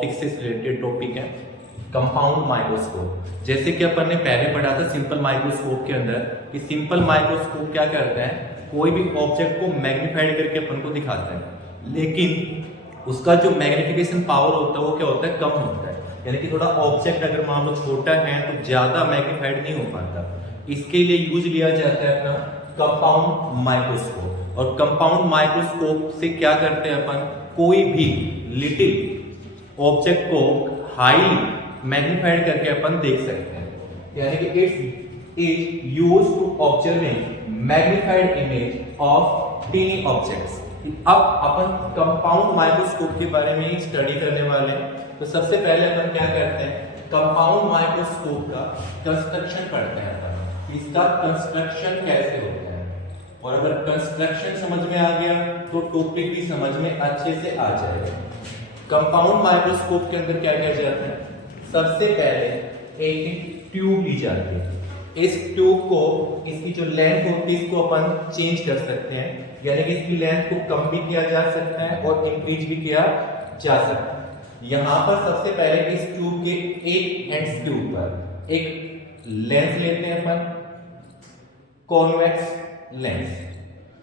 Optics से related topic है, compound microscope. जैसे कि अपन ने पहले पढ़ा था सिंपल माइक्रोस्कोप के अंदर कि सिंपल माइक्रोस्कोप क्या करता है, कोई भी ऑब्जेक्ट को मैग्नीफाइड करके अपन को दिखाता है, लेकिन उसका जो मैग्निफिकेशन पावर होता है वो क्या होता है, कम होता है। यानी कि थोड़ा ऑब्जेक्ट अगर मान लो छोटा है तो ज्यादा मैग्नीफाइड नहीं हो पाता। इसके लिए यूज लिया जाता है अपना कंपाउंड माइक्रोस्कोप। और कंपाउंड माइक्रोस्कोप से क्या करते हैं अपन, कोई भी लिटिल ऑब्जेक्ट को हाईली मैग्नीफाइड करके अपन देख सकते हैं। यानी कि it's is use to observing magnified image of tiny objects. अब अपन कंपाउंड माइक्रोस्कोप के बारे में ही स्टडी करने वाले हैं। तो सबसे पहले अपन क्या करते हैं, कंपाउंड माइक्रोस्कोप का कंस्ट्रक्शन पढ़ते हैं अपन, इसका कंस्ट्रक्शन कैसे होता है। और अगर कंस्ट्रक्शन समझ में आ गया तो टॉपिक भी समझ में अच्छे से आ जाएगा। कंपाउंड माइक्रोस्कोप के अंदर क्या किया जाता है, सबसे पहले एक ट्यूब ली जाती है। इस ट्यूब को, इसकी जो लेंथ होती है इसको अपन चेंज कर सकते हैं, यानी कि इसकी लेंथ को कम भी किया जा सकता है और इंक्रीज भी किया जा सकता है। यहां पर सबसे पहले इस ट्यूब के एक एंड्स के ऊपर एक लेंस लेते हैं अपन, कॉन्वेक्स लेंस,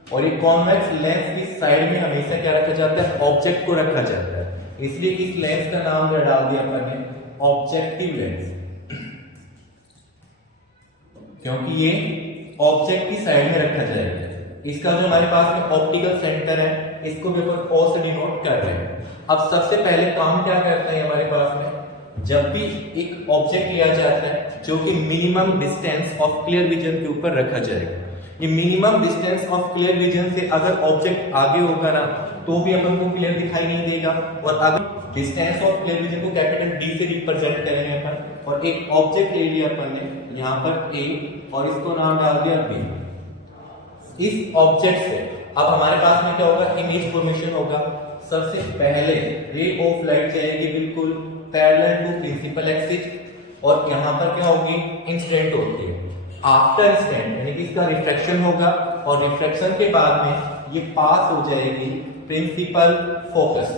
और ये कॉन्वेक्स लेंस की साइड में हमेशा क्या रखा जाता है, ऑब्जेक्ट को रखा जाता है। इसलिए इस लेंस का नाम डाल दिया अपन ने ऑब्जेक्टिव लेंस, क्योंकि ये ऑब्जेक्ट की साइड में रखा जाएगा। इसका जो हमारे पास में ऑप्टिकल सेंटर है इसको भी अपन ओ से डिनोट कर रहे हैं। अब सबसे पहले काम क्या करते हैं हमारे पास में, जब भी एक ऑब्जेक्ट लिया जाता है जो कि minimum distance of clear vision के ऊपर रखा जाएगा। ये minimum distance of clear vision से अगर ऑब्जेक्ट आगे होगा ना तो भी अपन को क्लियर दिखाई नहीं देगा, और अगर डिस्टेंस ऑफ क्लियर विजन को कैपिटल डी से रिप्रेजेंट करेंगे अपन, और एक ऑब्जेक्ट ले लिया अपन ने यहाँ पर ए और इसको नाम डाल दिया बी। इस ऑब्जेक्ट से अब हमारे पास में क्या होगा, इमेज फॉर्मेशन होगा। सबसे पहले रे ऑफ लाइट जाएगी बिल्कुल पैरेलल टू प्रिंसिपल एक्सिस, और यहाँ पर क्या होगी, इंसिडेंट होती है। आफ्टर इंसिडेंट यानी कि इसका रिफ्लेक्शन होगा, और रिफ्लेक्शन के बाद में ये पास हो जाएगी प्रिंसिपल फोकस।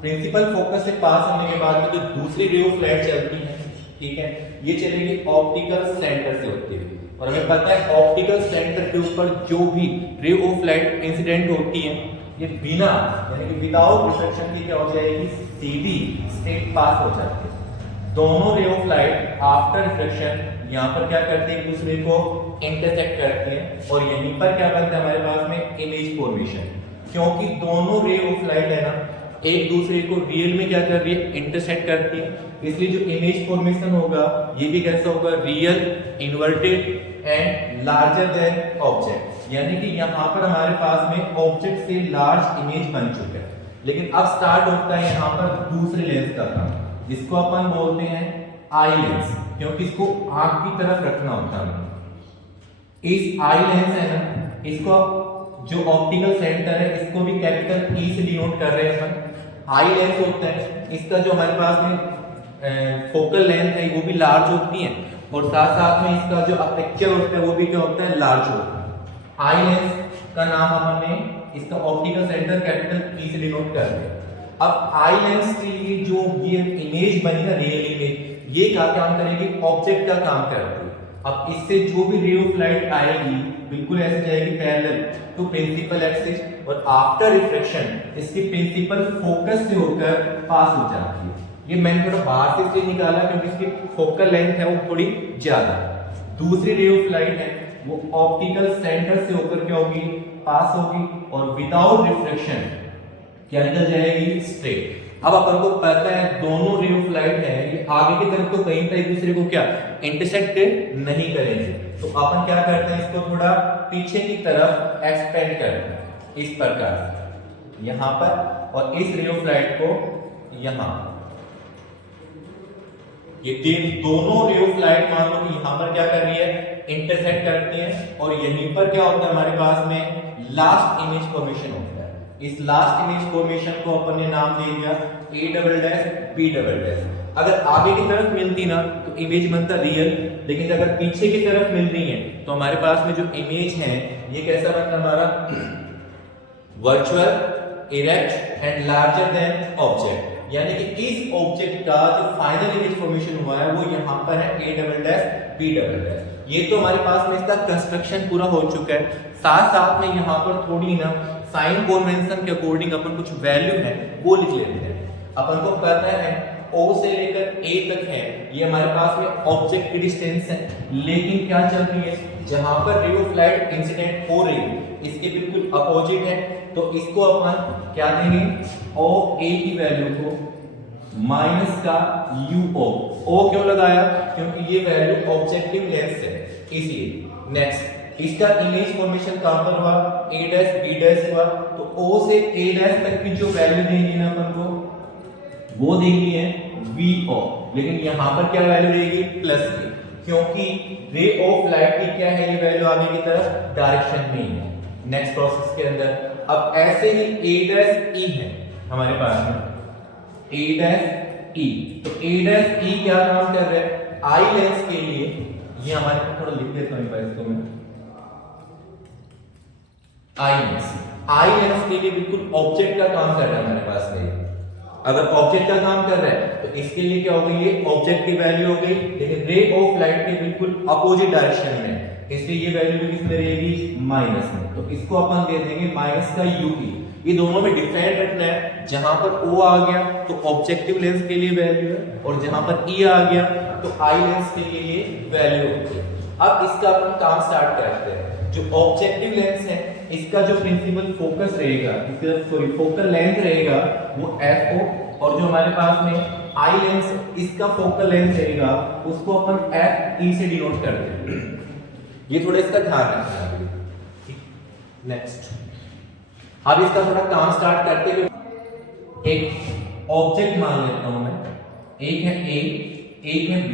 प्रिंसिपल फोकस से पास होने के बाद में जो दूसरी रे ऑफ लाइट चलती है, ठीक है, ये चलेगी ऑप्टिकल सेंटर से होती है। और हमें पता है ऑप्टिकल सेंटर के ऊपर जो भी रे ऑफ लाइट इंसिडेंट होती है ये बिना यानी कि विदाउट रिफ्लेक्शन की क्या हो जाएगी, सीधी स्ट्रेट पास हो जाती है। दोनों ray of light after reflection यहाँ पर क्या करते हैं, एक दूसरे को इंटरसेक्ट करते हैं, और यहीं पर क्या बनता है हमारे पास में इमेज फॉर्मेशन। क्योंकि दोनों रे ऑफ लाइट है ना एक दूसरे को रियल में क्या कर रही है, इंटरसेक्ट करती है, इसलिए जो इमेज फॉर्मेशन होगा ये भी कैसा होगा, real, inverted and larger than object. यानी कि यहाँ पर हमारे पास में ऑब्जेक्ट से लार्ज इमेज बन चुका है। लेकिन अब स्टार्ट होता है यहाँ पर दूसरे लेंस का काम, जिसको अपन बोलते हैं आई लेंस, क्योंकि इसको आंख की तरफ रखना होता है। इस आई लेंस है ना, इसको जो ऑप्टिकल सेंटर है इसको भी कैपिटल ई से डिनोट कर रहे हैं अपन। आई लेंस होता है, इसका जो हमारे पास में फोकल लेंथ है वो भी लार्ज होती है, और साथ साथ में इसका जो अपेक्चर होता है वो भी क्या होता है, लार्ज होता है। आई लेंस का नाम हमने इसका ऑप्टिकल सेंटर कैपिटल ई से डिनोट कर दिया। अब आई लेंस के लिए जो ये इमेज बनी ना, रियल इमेज, ये क्या काम करेगी, ऑब्जेक्ट का काम करती है। अब इससे जो भी रे ऑफ लाइट आएगी बिल्कुल ऐसे जाएगी पैरेलल टू प्रिंसिपल एक्सिस, और आफ्टर रिफ्लेक्शन इसकी प्रिंसिपल फोकस से होकर पास हो जाती है। ये मैंने थोड़ा बाहर से इसलिए निकाला क्योंकि इसकी फोकल लेंथ है वो थोड़ी ज्यादा। दूसरी रे ऑफ लाइट है वो ऑप्टिकल सेंटर से होकर क्या होगी, पास होगी, और विदाउट रिफ्लेक्शन क्या निकल जाएगी, स्ट्रेट। अब अपन को पता है दोनों रे ऑफ लाइट है ये आगे की तरफ तो कहीं पर एक दूसरे को क्या इंटरसेक्ट नहीं करेंगे, तो अपन क्या करते हैं, इसको थोड़ा पीछे की तरफ एक्सपेंड करते हैं इस प्रकार यहां पर, और इस रे ऑफ लाइट को यहां, ये दोनों रे ऑफ लाइट मान लो कि यहां पर क्या कर रही है, इंटरसेक्ट करती है, और यहीं पर क्या होता है हमारे पास में लास्ट इमेज फॉर्मेशन होता है। इस लास्ट इमेज फॉर्मेशन को अपन ने नाम दे दिया A double dash B double dash. अगर आगे की तरफ मिलती ना तो इमेज बनता रियल, लेकिन अगर पीछे की तरफ मिल रही है तो हमारे पास में जो इमेज है ये कैसा बनता हमारा, virtual, erect and larger than object. यानी कि इस ऑब्जेक्ट का जो फाइनल इमेज फॉर्मेशन हुआ है वो यहाँ पर है A double dash B double dash. ये तो हमारे पास में इसका कंस्ट्रक्शन पूरा हो चुका है। साथ साथ में यहाँ पर थोड़ी ना साइन कन्वेंशन के अकॉर्डिंग अपन कुछ वैल्यू है वो लिख लेते हैं। अपन को पता है O से लेकर A तक है, ये हमारे पास में ऑब्जेक्ट की डिस्टेंस है, लेकिन क्या चल रही है, जहां पर रे ऑफ लाइट इंसिडेंट हो रही है इसके बिल्कुल अपोजिट है, तो इसको अपन क्या देंगे, ओ ए की वैल्यू को माइनस का यू ओ क्यों लगाया, क्योंकि ये वैल्यू ऑब्जेक्टिव लेंस है इसलिए। नेक्स्ट इसका इमेज फॉर्मेशन कहां पर हुआ, ए डैश बी डैश हुआ, तो ओ से ए डैश तक की जो वैल्यू देंगे ना अपन को वो देनी है VO, लेकिन यहां पर क्या वैल्यू रहेगी, प्लस की, क्योंकि रे ऑफ लाइट की क्या है ये वैल्यू आगे की तरफ डायरेक्शन में है। नेक्स्ट प्रोसेस के अंदर अब ऐसे ही A डैश E है हमारे पास में, A डैश E, तो A डैश E क्या काम कर रहा है, आई लेंस के लिए, ये हमारे को थोड़ा लिख देता हूं इसको मैं, आई लेंस के लिए बिल्कुल ऑब्जेक्ट का काम कर रहा है हमारे पास में। अगर ऑब्जेक्ट का काम कर रहा है तो इसके लिए क्या हो गई, ये ऑब्जेक्ट की वैल्यू हो गई, लेकिन रे ऑफ लाइट के बिल्कुल अपोजिट डायरेक्शन में, इसलिए ये वैल्यू भी किस में रहेगी, माइनस में, तो इसको अपन दे देंगे माइनस का यू की। ये दोनों में डिफरेंट रखना है, जहां पर O आ गया तो ऑब्जेक्टिव लेंस के लिए वैल्यू है, और जहां पर E आ गया तो आई लेंस के लिए ये वैल्यू होती है। अब इसका अपन काम स्टार्ट करते हैं। जो ऑब्जेक्टिव लेंस है इसका जो प्रिंसिपल फोकस रहेगा, इसका सॉरी फोकल लेंथ रहेगा वो FO, और जो हमारे पास में आई लेंस इसका फोकल लेंथ रहेगा उसको अपन FE से डिनोट करते हैं। ये थोड़ा इसका ध्यान रखना है। नेक्स्ट अब इसका थोड़ा काम स्टार्ट करते हुए एक ऑब्जेक्ट मान लेता हूं मैं, एक है A एक है B,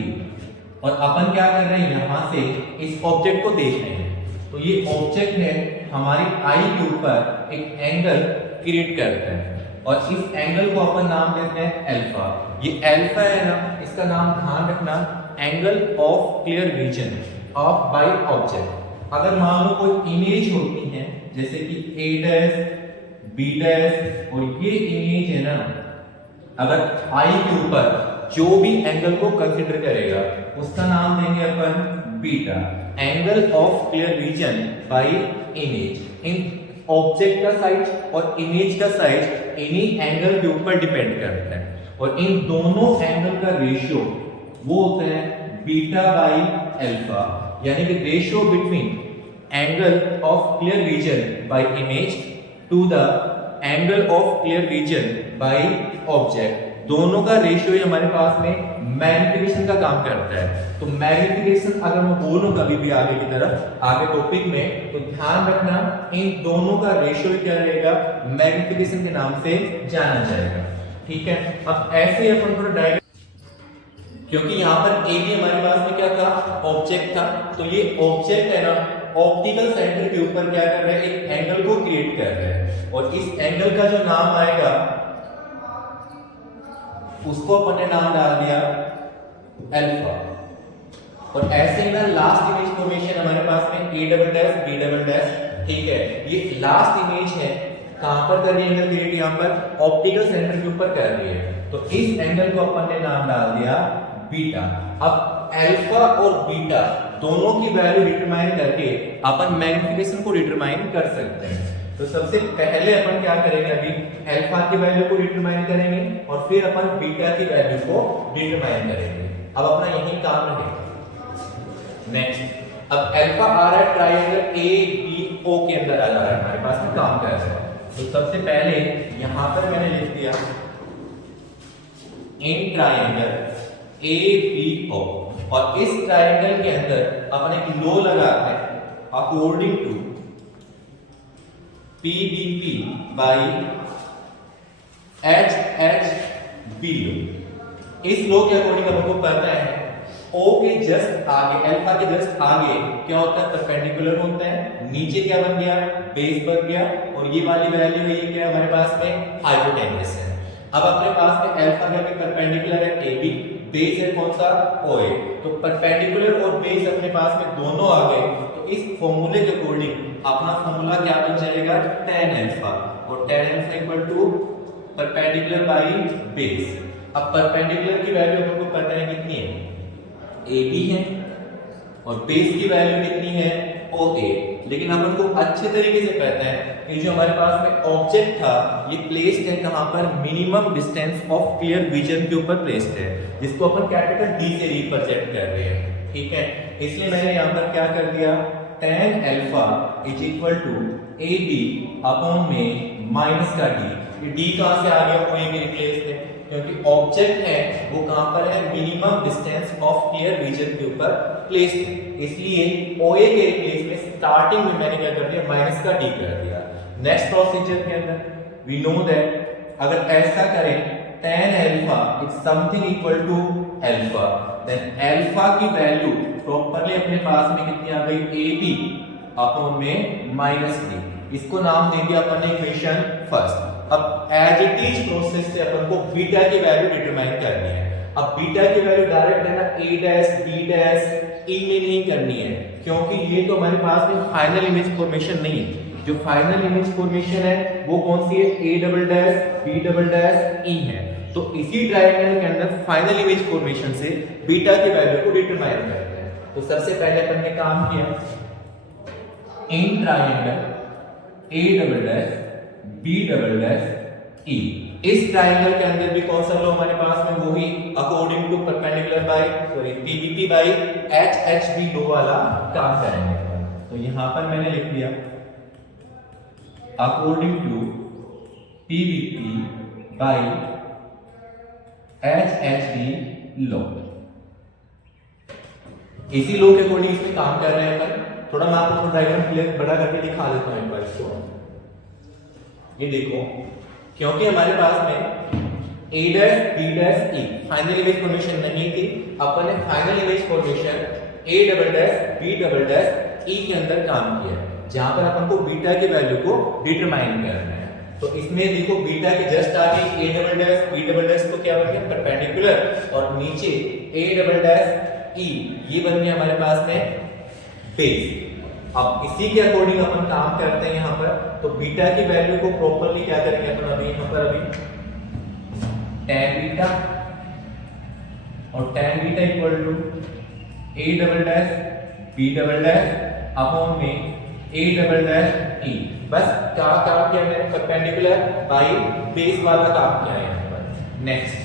और अपन क्या कर रहे हैं, यहां से इस ऑब्जेक्ट को देख रहे हैं। तो ये ऑब्जेक्ट है हमारी आई के ऊपर एक एंगल क्रिएट करता है, और इस एंगल को अपन नाम देते हैं अल्फा। ये अल्फा है ना, इसका नाम ध्यान रखना, angle of clear vision of by object. अगर मान लो कोई इमेज होती है जैसे कि A डैश B डैश, और ये इमेज है ना, अगर आई के ऊपर जो भी एंगल को कंसीडर करेगा उसका नाम देंगे अपन beta, angle of clear vision by image. इन ऑब्जेक्ट का साइज और इमेज का साइज इन्हीं एंगल के ऊपर डिपेंड करता है, और इन दोनों एंगल का रेशियो वो होता है बीटा बाय अल्फा, यानी कि ratio between angle of clear vision by image to the angle of clear vision by object, दोनों का रेशियो हमारे पास में मैग्निफिकेशन का काम करता है। तो मैग्निफिकेशन अगर मैं बोलूं कभी भी आगे की तरफ आगे टॉपिक में, तो ध्यान रखना इन दोनों का रेशियो क्या रहेगा, मैग्निफिकेशन के नाम से जाना जाएगा। ठीक है, अब ऐसे अपन थोड़ा डायग्राम, क्योंकि यहाँ पर ए भी हमारे पास में क्या था, ऑब्जेक्ट था, तो ये ऑब्जेक्ट है ना ऑप्टिकल सेंटर के ऊपर क्या कर रहा है, एक एंगल को क्रिएट कर रहा है, और इस एंगल का जो नाम आएगा उसको अपन ने नाम डाल दिया अल्फा। और ऐसे ही ना लास्ट इमेज फॉर्मेशन हमारे पास में A double dash B double dash, ठीक है, ये लास्ट इमेज है, कहां पर कर रही है एंगल क्रिएट, यहां पर ऑप्टिकल सेंटर के ऊपर कर रही है, तो इस एंगल को अपन ने नाम डाल दिया बीटा। अब अल्फा और बीटा दोनों की वैल्यू डिटरमाइन करके अपन मैग्निफिकेशन को डिटरमाइन कर सकते हैं। तो सबसे पहले अपन क्या करेंगे, अभी अल्फा की वैल्यू को डिटरमाइन करेंगे और फिर अपन बीटा की वैल्यू को डिटरमाइन करेंगे। अब अपना यही काम रहेगा। नेक्स्ट अब अल्फा आ रहा है ट्रायंगल ABO के अंदर आ रहा है, हमारे पास में काम कर रहा है। तो सबसे पहले यहां पर मैंने लिख दिया इन ट्रायंगल ABO, और इस ट्रायंगल के अंदर अपन एक लो लगाते हैं according to PBP by HHB। इस लो के अकॉर्डिंग हमको पता है O के जस्ट आगे, अल्फा के जस्ट आगे क्या होता है, परपेंडिकुलर होता है, नीचे क्या बन गया, बेस बन गया, और ये वाली वैल्यू है ये क्या हमारे पास में हाइपोटेन्यूस है। अब अपने पास में अल्फा का परपेंडिकुलर है AB, बेस है कौन सा, OA, तो परपेंडिकुलर और बेस अपने पास में दोनों आ गए, तो इस फॉर्मूले के अकॉर्डिंग अपना फॉर्मूला क्या बन जाएगा, tan अल्फा, और tan alpha equal to perpendicular by base. अब परपेंडिकुलर की वैल्यू अपन को पता है कितनी है, AB है, और बेस की वैल्यू कितनी है, OA। लेकिन अपन को अच्छे तरीके से पता है कि जो हमारे पास में ऑब्जेक्ट था ये प्लेस्ड है कहां पर, minimum distance of clear vision के ऊपर प्लेस्ड है, जिसको अपन कैपिटल D से रिप्रेजेंट कर रहे हैं, ठीक है। इसलिए मैंने यहां पर क्या कर दिया, tan alpha is equal to AB upon में माइनस का D। ये D कहां से आ गया, OA में रिप्लेस है, क्योंकि ऑब्जेक्ट है वो कहां पर है, minimum distance of clear vision के ऊपर प्लेस्ड है, इसलिए OA के रिप्लेस में स्टार्टिंग में मैंने क्या कर दिया, माइनस का D कर दिया। नेक्स्ट प्रोसीजर के अंदर वी नो दैट अगर ऐसा करें tan alpha is something equal to alpha, then alpha की वैल्यू प्रॉपर्ली अपने पास में कितनी आ गई, AB अपॉन में माइनस D। इसको नाम दे दिया अपन ने इक्वेशन फर्स्ट। अब एज इट इज प्रोसेस से अपन को बीटा की वैल्यू डिटरमाइन करनी है। अब बीटा की वैल्यू डायरेक्ट है ना A dash B dash E में नहीं करनी है, क्योंकि ये तो हमारे पास में फाइनल इमेज फॉर्मेशन नहीं है। जो फाइनल इमेज फॉर्मेशन है वो कौन सी है, A double dash B double dash E है। तो इसी ट्रायंगल के अंदर फाइनल इमेज फॉर्मेशन से बीटा की वैल्यू को डिटरमाइन करते हैं। तो सबसे पहले अपन ने काम किया, in triangle A double dash B double dash E, इस ट्रायंगल के अंदर भी कौन सा लो हमारे पास में, वही according to perpendicular by sorry PBT by HHB law वाला काम करेंगे। तो यहां पर मैंने लिख दिया according to PBT by HHB law. इसी लो के अकॉर्डिंग इसमें काम कर रहे हैं अपन। थोड़ा मैं आपको डायग्राम क्लियर बड़ा करके दिखा देता हूं एक बार इसको। ये देखो, क्योंकि हमारे पास में A dash B dash E final image formation नहीं थी, अपन ने final image formation A double dash B double dash E के अंदर काम किया, जहां पर अपन को बीटा की वैल्यू को डिटरमाइन करना है। तो इसमें देखो बीटा के जस्ट आगे A double dash B double dash तो क्या बन गया, परपेंडिकुलर, और नीचे A डबल डैश E ये बन गया हमारे पास में बेस। अब इसी के अकॉर्डिंग अपन काम करते हैं यहाँ पर। तो बीटा की वैल्यू को प्रॉपर्ली क्या करेंगे अपन अभी यहाँ पर, अभी tan बीटा, और tan beta equal to A double dash B double dash upon में A डबल डैश E। बस क्या काम किया मैंने, परपेंडिकुलर बाय बेस वाला काम किया है यहाँ पर। नेक्स्ट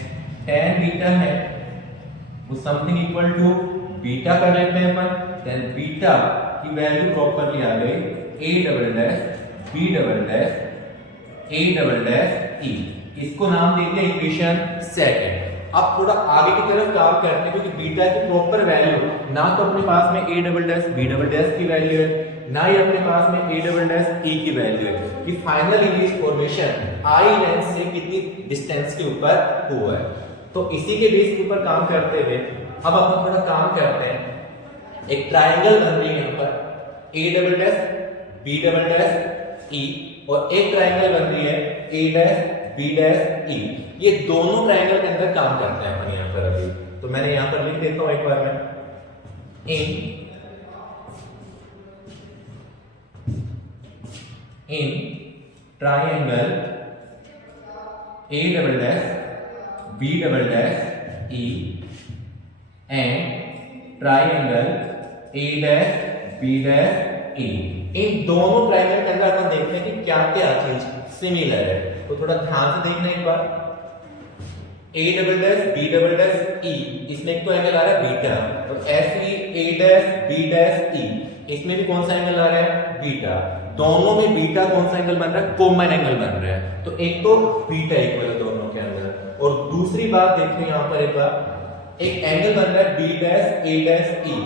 tan बीटा है वो समथिंग इक्वल टू बीटा कर लेते हैं अपन, देन बीटा की वैल्यू प्रॉपर्ली आ गई A double dash B double dash A double dash E। इसको नाम दे दिया इक्वेशन सेकंड। अब थोड़ा आगे की तरफ काम करते हैं, क्योंकि बीटा की प्रॉपर वैल्यू ना तो अपने पास में A double dash B double dash की वैल्यू है, ना ही अपने पास में A डबल डैश E की वैल्यू है, कि final image formation I lens से कितनी डिस्टेंस के ऊपर हुआ है। तो इसी के बेस के ऊपर काम करते हुए अब अपन थोड़ा काम करते हैं। एक ट्रायंगल बन रही है यहाँ पर A double dash B double dash E, और एक ट्रायंगल बन रही है A dash B dash E। ये दोनों ट्रायंगल के अंदर काम करते हैं अपन यहाँ पर अभी। तो मैंने यहाँ पर लिख देता हूँ एक बार में, in triangle A double dash B double dash E and triangle A dash B dash E, इन दोनों ट्रायंगल के अंदर अपन देखते हैं कि क्या क्या चीज सिमिलर है। तो थोड़ा ध्यान से देखना एक बार, A double dash B double dash E, इसमें एक तो एंगल आ रहा है बीटा, और ऐसे ही A dash B dash E, इसमें भी कौन सा एंगल आ रहा है, बीटा। दोनों में बीटा कौन सा एंगल बन रहा है, कॉमन एंगल बन रहा है। तो एक तो बीटा इक्वल है दोनों के अंदर, और दूसरी बात देखो यहाँ पर एक बार, एक एंगल बन रहा है B dash A dash E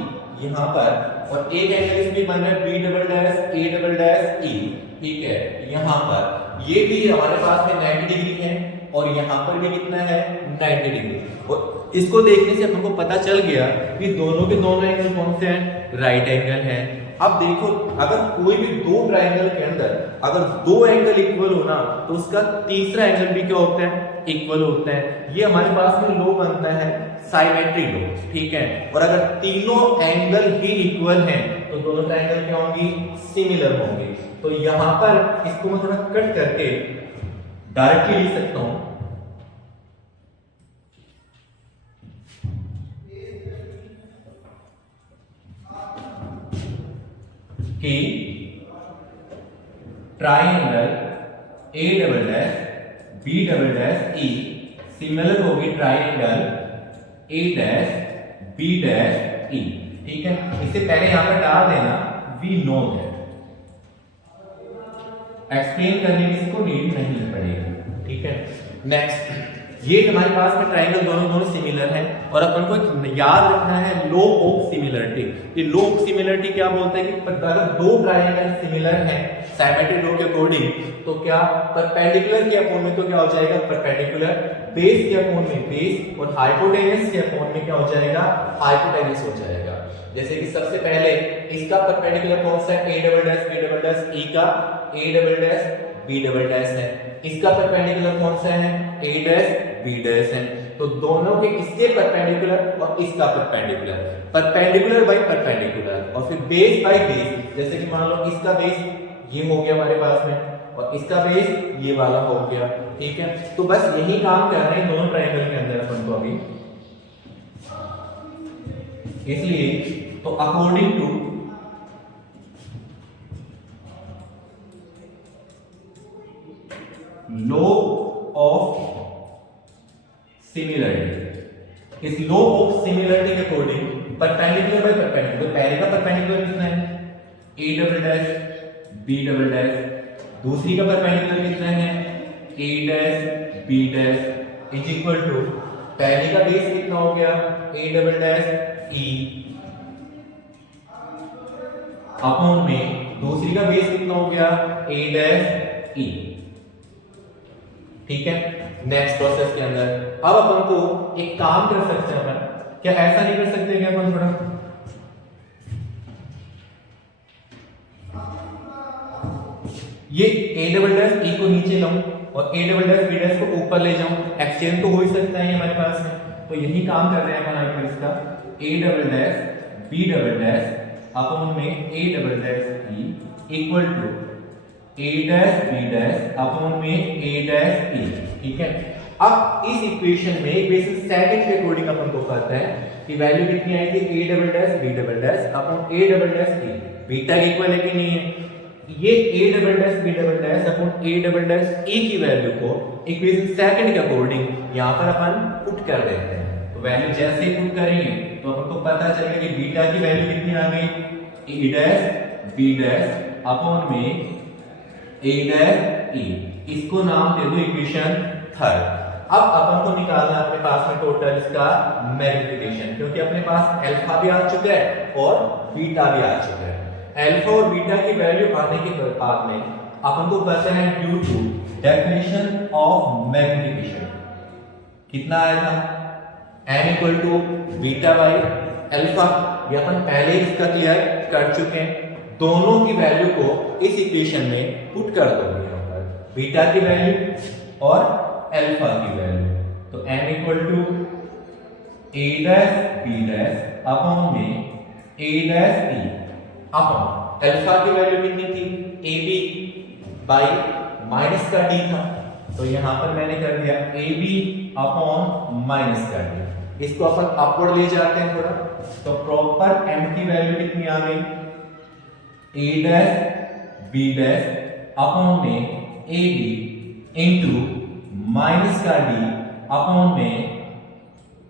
यहाँ पर, और एक एंगल इसमें बन रहा है B double dash A double dash E, ठीक है। यहाँ पर ये भी हमारे पास में 90 डिग्री है, और यहाँ पर भी कितना है, 90 डिग्री। और इसको देखने से अपन को पता चल गया कि दोनों के दोनों एंगल कौन से हैं, राइट एंगल है। अब देखो, अगर कोई भी दो ट्रायंगल के अंदर अगर दो एंगल इक्वल हो ना, तो उसका तीसरा एंगल भी क्या होता है, इक्वल होता है। ये हमारे पास में लो बनता है साइमेट्री लो, ठीक है। और अगर तीनों एंगल ही इक्वल हैं तो दोनों ट्रायंगल क्या होंगी, सिमिलर होंगे। तो यहाँ पर इसको मैं थोड़ा कट करके डायरेक्टली लिख सकता हूं कि triangle A double dash B double dash E similar होगी triangle A dash B dash E. ठीक है, इससे पहले यहां पर डाल देना वी नो दैट, एक्सप्लेन करने की इसको नीड नहीं पड़ेगी। ठीक है, नेक्स्ट ये हमारे पास में ट्राइंगल दोनों सिमिलर हैं और अपन को याद रखना है लो ऑफ सिमिलरिटी। ये लो ऑफ सिमिलरिटी क्या बोलते हैं कि अगर दो ट्राइंगल सिमिलर हैं सिमेट्रिक लॉ के अकॉर्डिंग तो क्या परपेंडिकुलर के अपॉन में तो क्या हो जाएगा परपेंडिकुलर, बेस के अपॉन में बेस और हाइपोटेनस के अपॉन में क्या हो जाएगा हाइपोटेनस हो जाएगा। जैसे कि सबसे पहले इसका परपेंडिकुलर कौन सा है A double dash B double dash E का A double dash B double dash है, इसका परपेंडिकुलर कौन सा है ए डैश बी डैश है। तो दोनों के इसके परपेंडिकुलर और इसका परपेंडिकुलर, परपेंडिकुलर बाय परपेंडिकुलर और फिर बेस बाय बेस। जैसे कि मान लो इसका बेस ये हो गया हमारे पास में और इसका बेस ये वाला हो गया। ठीक है, तो बस यही काम कर रहे हैं दोनों ट्रायंगल के अंदर अपन को अभी। इसलिए तो according to law of similarity, इस लॉ ऑफ सिमिलरिटी के अकॉर्डिंग परपेंडिकुलर बाय परपेंडिकुलर, पहले का परपेंडिकुलर कितना है A double dash B double dash, दूसरी का परपेंडिकुलर कितना है A dash B dash is equal to पहले का बेस कितना हो गया A double dash E upon में दूसरी का बेस कितना हो गया ए डैश ई। ठीक है, नेक्स्ट प्रोसेस के अंदर अब अपन को एक काम कर सकते हैं अपन, क्या ऐसा नहीं कर सकते क्या अपन थोड़ा ये ए डबल डैश ई को नीचे लाऊं और A double dash B dash को ऊपर ले जाऊं, एक्सचेंज तो हो ही सकता है हमारे पास में। तो यही काम कर रहे हैं अपन आगे इसका A double dash B double dash upon में A double dash E equal to A dash B dash upon में ए डैश ई। ठीक है, अब इस इक्वेशन में बेसिस सेकंड के अकॉर्डिंग अपन को पता है कि वैल्यू कितनी आएगी A double dash B double dash upon A double dash E, beta equal है कि नहीं है। ये A double dash B double dash upon A double dash E की वैल्यू को इक्वेशन सेकंड के अकॉर्डिंग यहां पर अपन पुट कर देते हैं। तो वैल्यू जैसे ही पुट करेंगे तो अपन को पता चलेगा कि बीटा की वैल्यू कितनी आ गई ए डैश बी डैश अपॉन में ए डैश ई, इसको नाम दे दो इक्वेशन थर्ड। अब अपन को निकालना है अपने पास में टोटल इसका मैग्निफिकेशन, क्योंकि अपने पास अल्फा भी आ चुका है और बीटा भी आ चुका है। अल्फा और बीटा की वैल्यू आने के बाद में अपन को पता है due to definition of magnification कितना आया था n equal to beta by alpha, ये अपन पहले ही इसका क्लियर कर चुके हैं। दोनों की वैल्यू को इस इक्वेशन में पुट कर दोगे यहां पर, बीटा की वैल्यू और अल्फा की वैल्यू। तो n equal to A dash B dash upon में A dash E upon alpha की वैल्यू कितनी थी ए बी बाई माइनस का डी था, तो यहां पर मैंने कर दिया ए बी अपॉन माइनस का डी। इसको अपन अपवर्ड ले जाते हैं थोड़ा, तो प्रॉपर m की वैल्यू कितनी आ गई ए डैश बी डैश अपॉन में ए बी इंटू माइनस का डी अपॉन में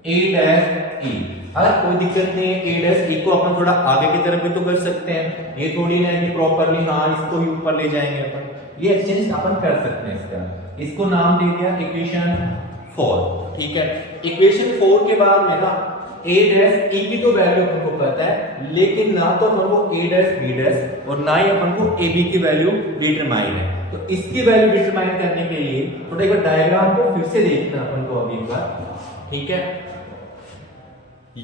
ए डैश ई। अगर कोई दिक्कत नहीं है ए डैश ई को अपन थोड़ा आगे की तरफ भी तो कर सकते हैं, ये थोड़ी ना है प्रॉपरली हाँ इसको ही ऊपर ले जाएंगे अपन, ये एक्सचेंज अपन कर सकते हैं। इसको नाम दे दिया इक्वेशन 4। ठीक है, इक्वेशन 4 के बाद में ना ए डैश ई की तो वैल्यू अपन को पता है, लेकिन ना तो अपन को ए डैश बी डैश और ना ही अपन को ए बी की वैल्यू डिटरमाइन है। तो इसकी वैल्यू डिटरमाइन करने के लिए थोड़ा एक बार डायग्राम को फिर से देखना अपन को अभी एक बार। ठीक है,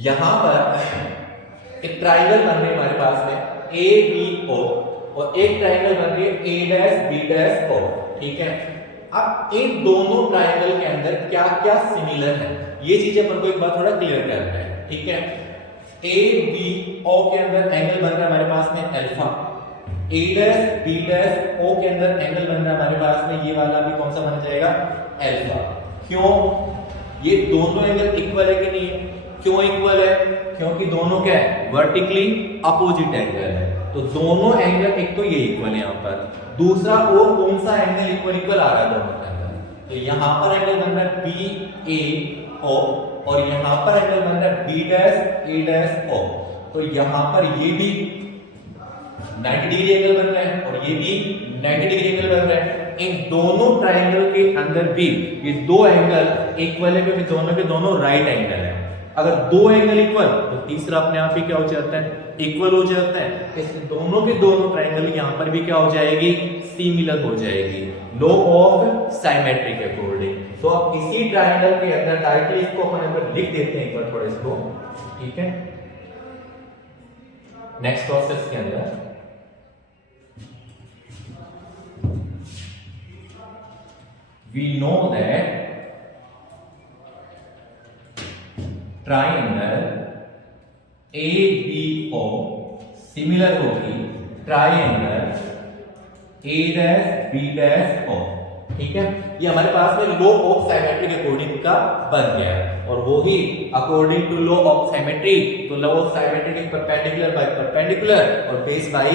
यहां पर एक ट्रायंगल बन रही है हमारे पास में ए बी ओ और एक ट्रायंगल बन रही है A dash B dash O. ठीक है, अब इन दोनों ट्रायंगल के अंदर क्या क्या सिमिलर है ये चीजें अपन को एक बार थोड़ा क्लियर करना है। ठीक है, ए बी ओ के अंदर एंगल बन रहा है हमारे पास में अल्फा, ए डैश बी डैश ओ के अंदर एंगल बन रहा है हमारे पास में, ये वाला भी कौन सा बन जाएगा, अल्फा। क्यों, ये दोनों एंगल इक्वल है कि नहीं है? क्यों इक्वल है? क्योंकि दोनों क्या है, वर्टिकली अपोजिट एंगल है। तो दोनों एंगल, एक तो ये इक्वल है यहाँ पर, दूसरा और कौन सा एंगल इक्वल आ रहा है दोनों का एंगल, तो यहाँ पर एंगल बन रहा है बी ए ओ और यहाँ पर एंगल बन रहा है बी डैश ए डैश ओ। तो यहाँ पर ये भी 90 डिग्री एंगल बन रहा है और ये भी 90 डिग्री एंगल बन रहा है। इन दोनों ट्रायंगल के अंदर भी ये दो एंगल इक्वल है क्योंकि दोनों के दोनों राइट एंगल है। अगर दो एंगल इक्वल तो तीसरा अपने आप ही क्या हो जाता है, इक्वल हो जाता है। इसलिए दोनों के दोनों ट्रायंगल यहाँ पर भी क्या हो जाएगी, सिमिलर हो जाएगी, लॉ ऑफ सिमेट्री के अकॉर्डिंग। तो अब इसी ट्रायंगल के अंदर डायरेक्टली इसको अपन अंदर लिख देते हैं एक बार थोड़ा इसको, ठीक है। नेक्स्ट प्रोसेस के अंदर we know that triangle ABO similar होगी triangle A dash B dash O, ठीक है। ये हमारे पास में लॉ ऑफ सिमेट्री के अकॉर्डिंग का बन गया है और वो ही according to law of symmetry, तो लॉ ऑफ सिमेट्री के परपेंडिकुलर बाय परपेंडिकुलर और बेस बाय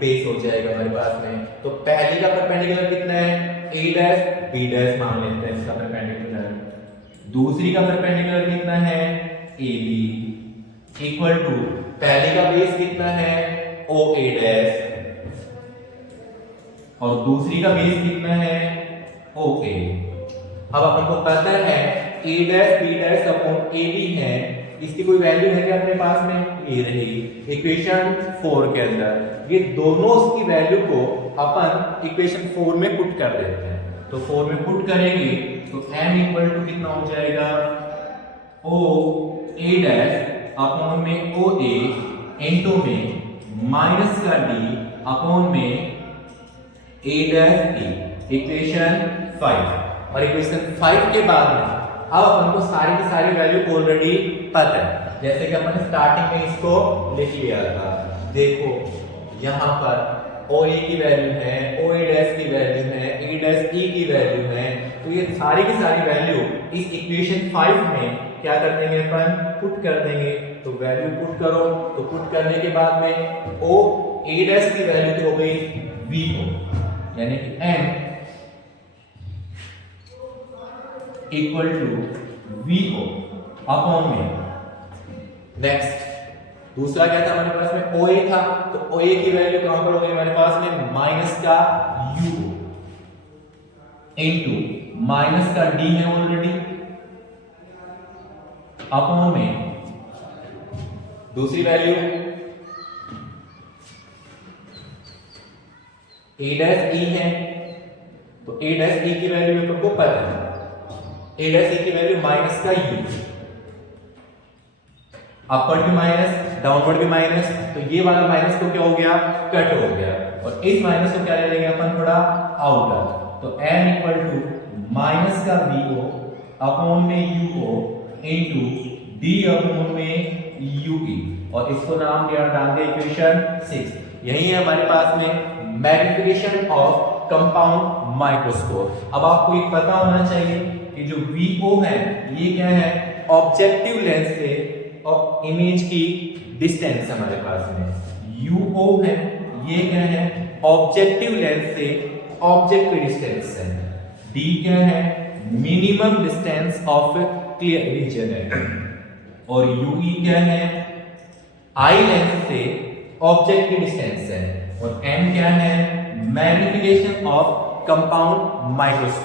बेस हो जाएगा हमारे पास में। तो पहले का परपेंडिकुलर कितना है, A डैश B डैश मान लेते हैं इसका परपेंडिकुलर। दूसरी का परपेंडिकुलर कितना है, AB इक्वल टू पहले का बेस कितना है, OA डैश और दूसरी का बेस कितना है, OA। अब अपन को पता है A dash B dash upon AB है, इसकी कोई वैल्यू है क्या अपने पास में, ये रही इक्वेशन 4 के अंदर। ये दोनों उसकी वैल्यू को अपन इक्वेशन 4 में पुट कर देते हैं। तो 4 में पुट करेंगे तो m इक्वल टू कितना हो जाएगा, O A डैश अपॉन में OA इनटू में माइनस का D अपॉन में A डैश E, इक्वेशन 5। और इक्वेशन 5 के बाद में अब अपन को सारी की सारी वैल्यू ऑलरेडी पता है, जैसे कि अपन स्टार्टिंग में इसको लिख लिया था। देखो यहाँ पर OA की वैल्यू है, OA डैश की वैल्यू है, A डैश E की वैल्यू है। तो ये सारी की सारी वैल्यू इस इक्वेशन 5 में क्या कर देंगे अपन, पुट कर देंगे। तो वैल्यू पुट करो, तो पुट करने के बाद में A डैश की वैल्यू तो हो गई VO, यानी कि M equal to VO upon में नेक्स्ट दूसरा क्या था हमारे पास में, OA था। तो OA की वैल्यू कहां पर होगी हमारे पास में, माइनस का U इनटू माइनस का D है ऑलरेडी अपॉन में दूसरी वैल्यू A डैश E है। तो A डैश E की वैल्यू आपको पता है, A डैश E की वैल्यू माइनस का U, अपवर्ड भी माइनस डाउनवर्ड भी माइनस। तो ये वाला माइनस तो क्या हो गया, कट हो गया और इस माइनस को क्या ले लेंगे अपन, थोड़ा आउटर। तो m इक्वल टू माइनस का VO अपॉन में UO इनटू D अपॉन में UE और इसको नाम दिया डाल दिया इक्वेशन 6। यही है हमारे पास में मैग्निफिकेशन ऑफ कंपाउंड माइक्रोस्कोप। अब आपको ये पता होना चाहिए कि जो VO है ये क्या है, ऑब्जेक्टिव लेंस से और इमेज की डिस्टेंस हमारे पास में। UO है ये क्या है, ऑब्जेक्टिव लेंस से ऑब्जेक्ट की डिस्टेंस है। D क्या है, minimum distance of clear region है। और UE क्या है, आई लेंस से ऑब्जेक्ट की डिस्टेंस है। और M क्या है, मैग्निफिकेशन ऑफ कंपाउंड माइक्रोस्कोप।